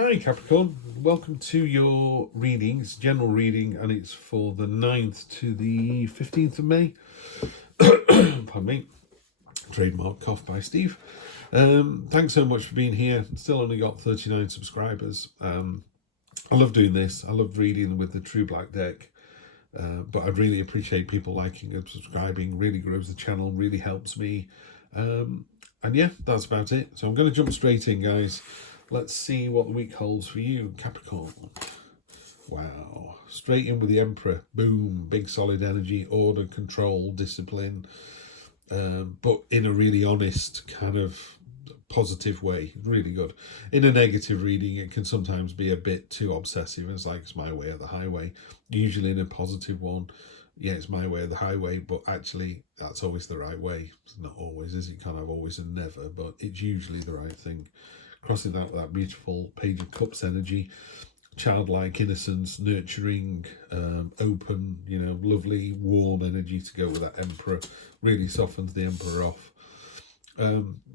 Hi Capricorn, welcome to your readings, general reading, and it's for the 9th to the 15th of May. Pardon me, trademark cough by Steve. Thanks so much for being here. Still only got 39 subscribers. I love doing this. I love reading with the True Black deck. But I really appreciate people liking and subscribing. Really grows the channel, really helps me. And yeah, that's about it. So I'm going to jump straight in, guys. Let's see what the week holds for you, Capricorn. Wow. Straight in with the Emperor. Boom. Big solid energy, order, control, discipline. But in a really honest, kind of positive way. Really good. In a negative reading, it can sometimes be a bit too obsessive. It's like, it's my way or the highway. Usually in a positive one, yeah, it's my way or the highway, but actually that's always the right way. It's not always, is it? You can't have always and never, but it's usually the right thing. Crossing that with that beautiful Page of Cups energy, childlike innocence, nurturing, open, lovely, warm energy to go with that Emperor. Really softens the Emperor off.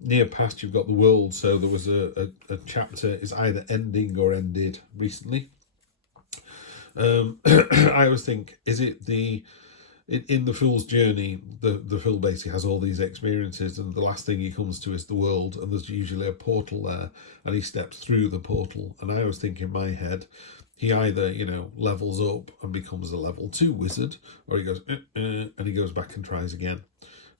Near past, you've got the World, so there was a chapter, is either ending or ended recently. I always think, is it in the Fool's journey, the Fool basically has all these experiences, and the last thing he comes to is the World, and there's usually a portal there, and he steps through the portal. And I always think in my head, he either, levels up and becomes a level 2 wizard, or he goes, and he goes back and tries again.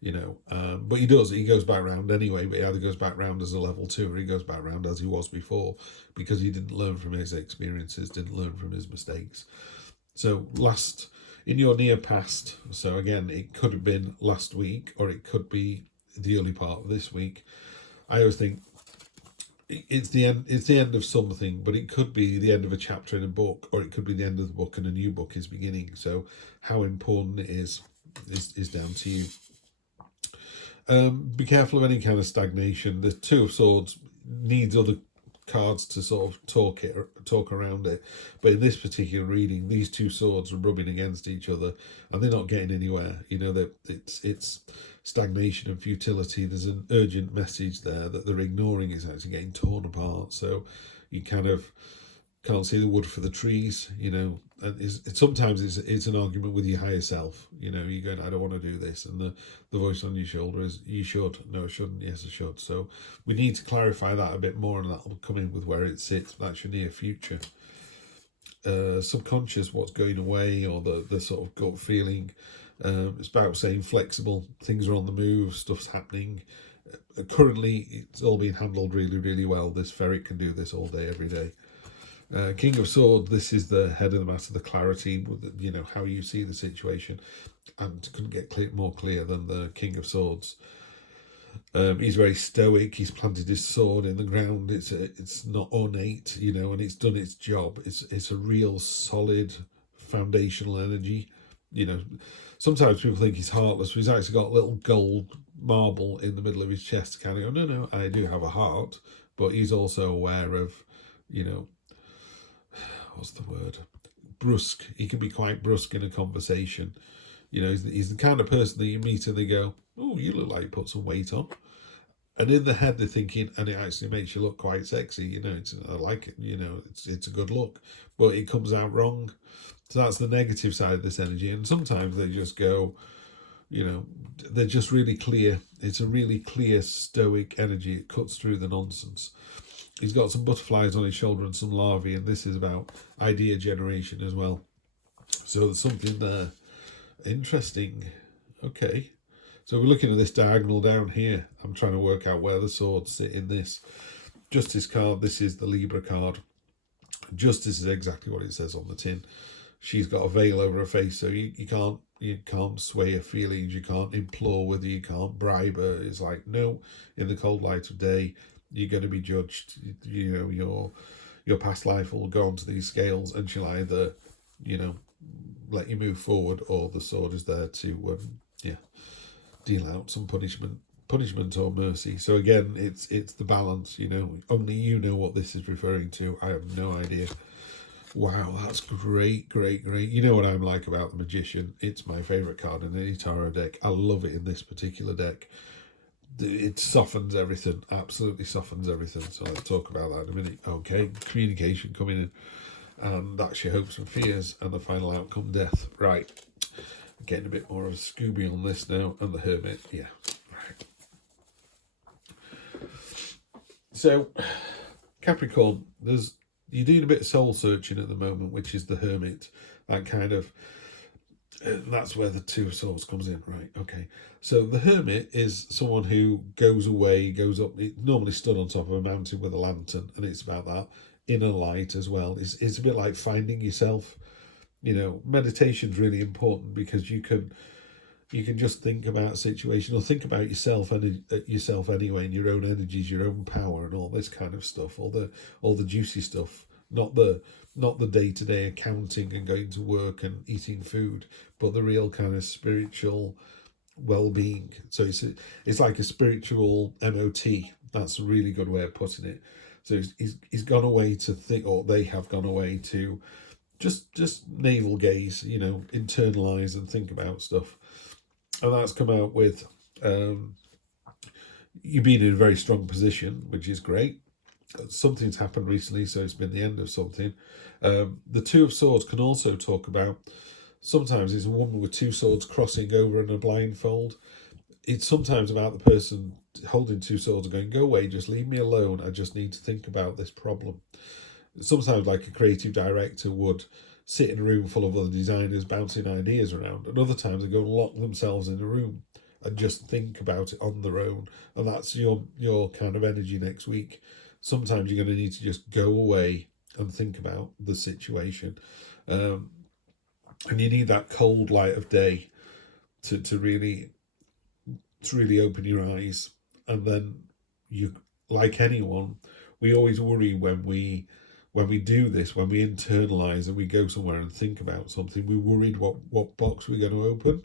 But he goes back round anyway, but he either goes back round as a level 2 or he goes back round as he was before, because he didn't learn from his experiences, didn't learn from his mistakes. So in your near past, so again, it could have been last week or it could be the early part of this week. I always think it's the end of something, but it could be the end of a chapter in a book, or it could be the end of the book and a new book is beginning. So how important it is down to you. Be careful of any kind of stagnation. The Two of Swords needs other cards to sort of talk around it, but in this particular reading, these two swords are rubbing against each other and they're not getting anywhere. That it's stagnation and futility. There's an urgent message there that they're ignoring is actually getting torn apart. So you kind of can't see the wood for the trees, and sometimes it's an argument with your higher self. You're going, I don't want to do this, and the voice on your shoulder is, you should. No, I shouldn't. Yes, I should. So we need to clarify that a bit more, and that'll come in with where it sits. That's your near future. Subconscious, what's going away, or the sort of gut feeling. It's about saying flexible. Things are on the move. Stuff's happening. Currently, it's all being handled really, really well. This ferret can do this all day, every day. King of Swords, this is the head of the matter, the clarity, how you see the situation, and couldn't get more clear than the King of Swords. He's very stoic. He's planted his sword in the ground. It's not ornate, and it's done its job. It's a real solid foundational energy. Sometimes people think he's heartless, but he's actually got a little gold marble in the middle of his chest, kind of go, no, I do have a heart, but he's also aware of, what's the word? Brusque. He can be quite brusque in a conversation. He's the kind of person that you meet and they go, oh, you look like you put some weight on. And in the head they're thinking, and it actually makes you look quite sexy. I like it. It's a good look, but it comes out wrong. So that's the negative side of this energy. And sometimes they just go, they're just really clear. It's a really clear, stoic energy. It cuts through the nonsense. He's got some butterflies on his shoulder and some larvae, and this is about idea generation as well. So there's something there. Interesting. Okay. So we're looking at this diagonal down here. I'm trying to work out where the swords sit in this. Justice card, this is the Libra card. Justice is exactly what it says on the tin. She's got a veil over her face, so you can't sway her feelings, you can't implore with her, you can't bribe her. It's like, no, in the cold light of day, you're going to be judged. Your past life will go onto these scales, and she'll either, let you move forward, or the sword is there to, deal out some punishment or mercy. So again, it's the balance. Only you know what this is referring to. I have no idea. Wow, that's great. You know what I'm like about the Magician. It's my favourite card in any tarot deck. I love it in this particular deck. it softens everything, absolutely softens everything. So let's talk about that in a minute. Okay, communication coming in, and that's your hopes and fears, and the final outcome, death. Right, getting a bit more of a Scooby on this now, and the Hermit. Yeah, right. So Capricorn, you're doing a bit of soul searching at the moment, which is the Hermit. That kind of, that's where the Two of Swords comes in, right? Okay. So the Hermit is someone who goes away, goes up. It normally stood on top of a mountain with a lantern, and it's about that inner light as well. It's a bit like finding yourself. You know, meditation's really important because you can just think about a situation or think about yourself and yourself anyway, and your own energies, your own power, and all this kind of stuff, all the juicy stuff, not the day-to-day accounting and going to work and eating food, but the real kind of spiritual well-being. So it's like a spiritual MOT. That's a really good way of putting it. So he's gone away to think, or they have gone away to just navel gaze, you know, internalize and think about stuff. And that's come out with you being in a very strong position, which is great. Something's happened recently, so it's been the end of something. The Two of Swords can also talk about, sometimes it's a woman with two swords crossing over in a blindfold. It's sometimes about the person holding two swords and going, go away, just leave me alone, I just need to think about this problem. Sometimes like a creative director would sit in a room full of other designers bouncing ideas around, and other times they go and lock themselves in a room and just think about it on their own. And that's your kind of energy next week. Sometimes you're going to need to just go away and think about the situation, and you need that cold light of day to really open your eyes. And then, you, like anyone, we always worry when we do this, when we internalize and we go somewhere and think about something, we're worried what box we're going to open.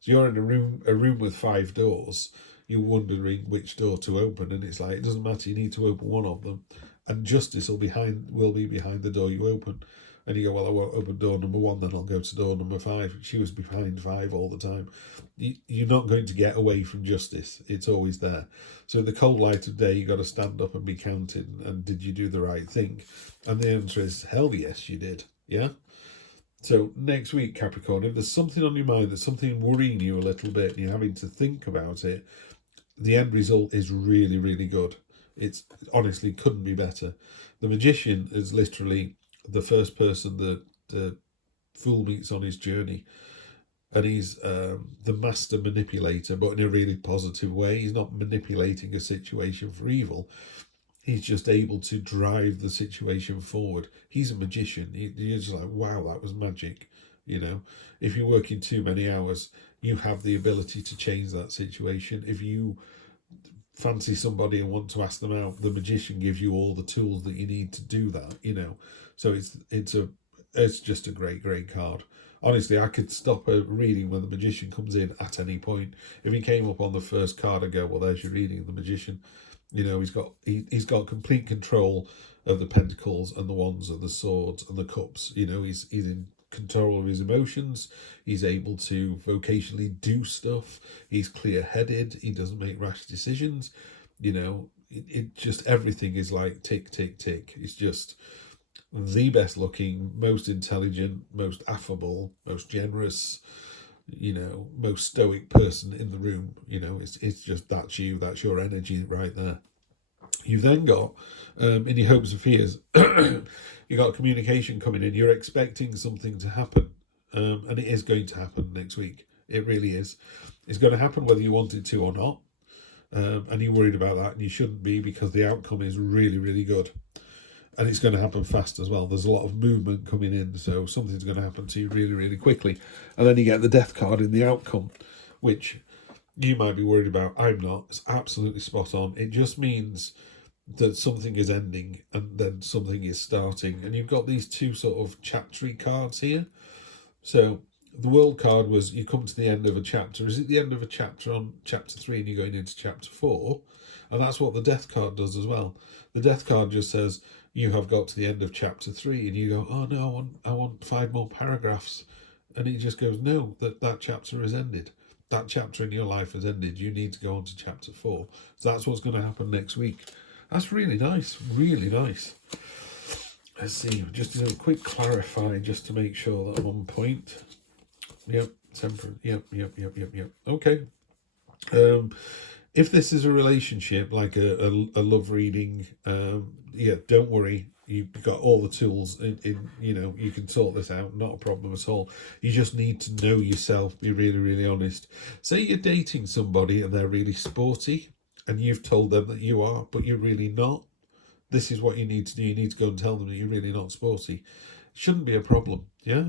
So you're in a room with 5 doors, you're wondering which door to open, and it's like, it doesn't matter, you need to open one of them, and justice will be behind the door you open. And you go, well, I won't open door number 1, then I'll go to door number 5. She was behind 5 all the time. You're not going to get away from justice. It's always there. So in the cold light of day, you've got to stand up and be counted. And did you do the right thing? And the answer is, hell yes, you did. Yeah? So next week, Capricorn, if there's something on your mind, there's something worrying you a little bit, and you're having to think about it, the end result is really, really good. It's honestly couldn't be better. The Magician is literally the first person that the Fool meets on his journey, and he's the master manipulator, but in a really positive way. He's not manipulating a situation for evil. He's just able to drive the situation forward. He's a magician. You're just like, wow, that was magic. You know, if you're working too many hours, you have the ability to change that situation. If you fancy somebody and want to ask them out, the Magician gives you all the tools that you need to do that, you know. So it's just a great card. Honestly, I could stop a reading when the Magician comes in at any point. If he came up on the first card, I go, well, there's your reading of the Magician. You know, he's got complete control of the Pentacles and the Wands and the Swords and the Cups. You know, he's in control of his emotions. He's able to vocationally do stuff. He's clear-headed. He doesn't make rash decisions. You know, it just, everything is like tick, tick, tick. It's just the best looking, most intelligent, most affable, most generous, you know, most stoic person in the room. You know, it's just, that's you, that's your energy right there. You've then got, in your hopes and fears, you got communication coming in. You're expecting something to happen, and it is going to happen next week. It really is. It's going to happen whether you want it to or not, and you're worried about that, and you shouldn't be, because the outcome is really, really good. And it's going to happen fast as well. There's a lot of movement coming in, so something's going to happen to you really, really quickly. And then you get the death card in the outcome, which you might be worried about. I'm not. It's absolutely spot on. It just means that something is ending and then something is starting. And you've got these two sort of chaptery cards here. So the World card was, you come to the end of a chapter. Is it the end of a chapter on chapter 3 and you're going into chapter 4? And that's what the death card does as well. The death card just says, you have got to the end of chapter 3, and you go, oh no, I want 5 more paragraphs. And it just goes, no, that chapter has ended. that chapter in your life has ended. You need to go on to chapter 4. So that's what's going to happen next week. That's really nice, really nice. Let's see, just to do a quick clarify, just to make sure that I'm on point. Yep, temperance. Yep. Okay. If this is a relationship, like a love reading, yeah, don't worry. You've got all the tools in, you know, you can sort this out, not a problem at all. You just need to know yourself, be really, really honest. Say you're dating somebody and they're really sporty and you've told them that you are, but you're really not. This is what you need to do. You need to go and tell them that you're really not sporty. Shouldn't be a problem, yeah?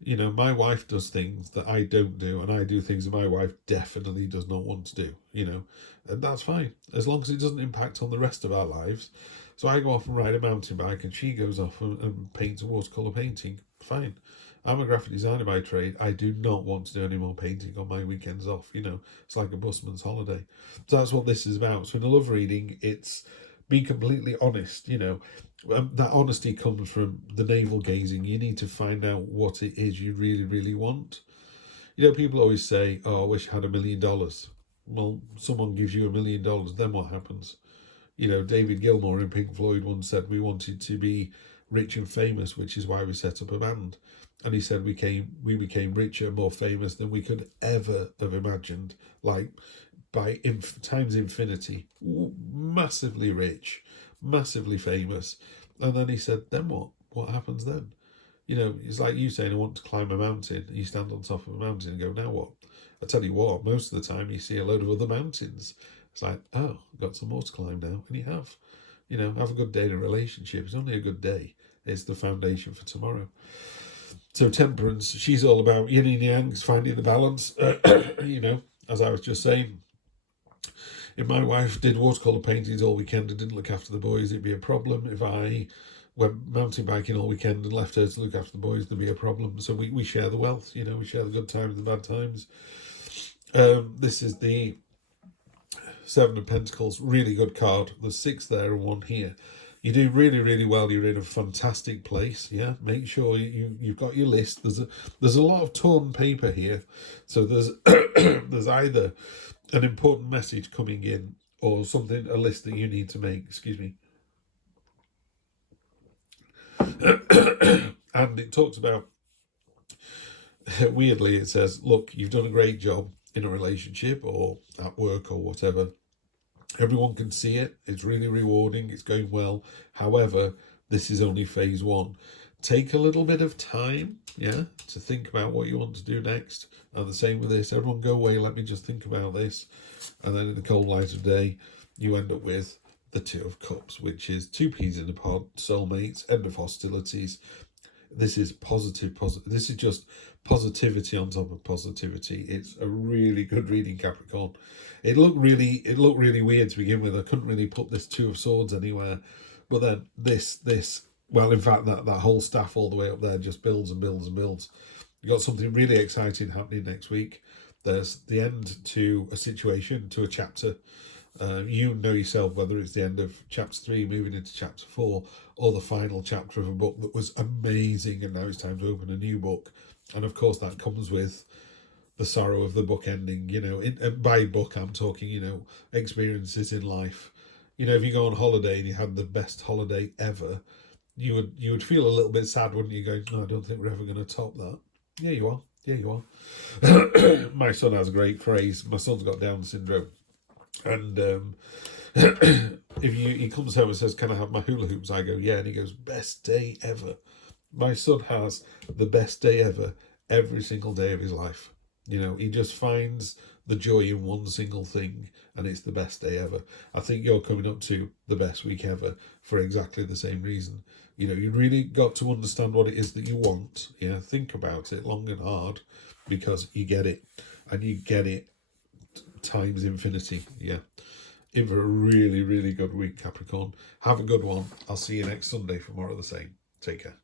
You know, my wife does things that I don't do, and I do things that my wife definitely does not want to do, you know, and that's fine, as long as it doesn't impact on the rest of our lives. So I go off and ride a mountain bike, and she goes off and paints a watercolour painting. Fine. I'm a graphic designer by trade. I do not want to do any more painting on my weekends off, you know. It's like a busman's holiday. So that's what this is about. So in a love reading, it's be completely honest, you know. That honesty comes from the navel gazing. You need to find out what it is you really, really want. You know, people always say, oh, I wish I had $1 million. Well, someone gives you $1 million, then what happens? You know, David Gilmour in Pink Floyd once said we wanted to be rich and famous, which is why we set up a band. And he said we became richer, more famous than we could ever have imagined, like by times infinity. Massively rich, massively famous. And then he said, then what? What happens then? You know, it's like you saying, I want to climb a mountain. And you stand on top of a mountain and go, now what? I tell you what, most of the time you see a load of other mountains. It's like, oh, I've got some more to climb now. And you have. You know, have a good day in a relationship. It's only a good day. It's the foundation for tomorrow. So temperance, she's all about yin and yang, finding the balance. You know, as I was just saying, if my wife did watercolour paintings all weekend and didn't look after the boys, it'd be a problem. If I went mountain biking all weekend and left her to look after the boys, there'd be a problem. So we share the wealth, you know, we share the good times and the bad times. This is the Seven of Pentacles, really good card. There's 6 there and 1 here. You do really, really well. You're in a fantastic place. Yeah, make sure you've got your list. There's a lot of torn paper here, so there's there's either an important message coming in or something, a list that you need to make. Excuse me. And it talks about, weirdly, it says, look, you've done a great job in a relationship or at work or whatever. Everyone can see it. It's really rewarding. It's going well. However, this is only phase 1. Take a little bit of time, yeah, to think about what you want to do next. And the same with this. Everyone go away. Let me just think about this. And then in the cold light of day, you end up with the 2 of Cups, which is 2 peas in a pod, soulmates, end of hostilities. This is positive. This is just positivity on top of positivity. It's a really good reading, Capricorn. It looked really weird to begin with. I couldn't really put this 2 of Swords anywhere, but then this, well, in fact, that whole staff all the way up there just builds and builds and builds. You got something really exciting happening next week. There's the end to a situation, to a chapter. You know yourself whether it's the end of chapter 3 moving into chapter 4 or the final chapter of a book that was amazing and now it's time to open a new book. And of course that comes with the sorrow of the book ending. You know, by book I'm talking, you know, experiences in life. You know, if you go on holiday and you had the best holiday ever, you would feel a little bit sad, wouldn't you, going, no, I don't think we're ever going to top that. Yeah, you are. Yeah, you are. My son has a great phrase. My son's got Down syndrome. And if he comes home and says, can I have my hula hoops? I go, yeah. And he goes, best day ever. My son has the best day ever every single day of his life. You know, he just finds the joy in one single thing and it's the best day ever. I think you're coming up to the best week ever for exactly the same reason. You know, you really got to understand what it is that you want. Yeah, think about it long and hard because you get it. And you get it times infinity. Yeah, in for a really, really good week, Capricorn. Have a good one. I'll see you next Sunday for more of the same. Take care.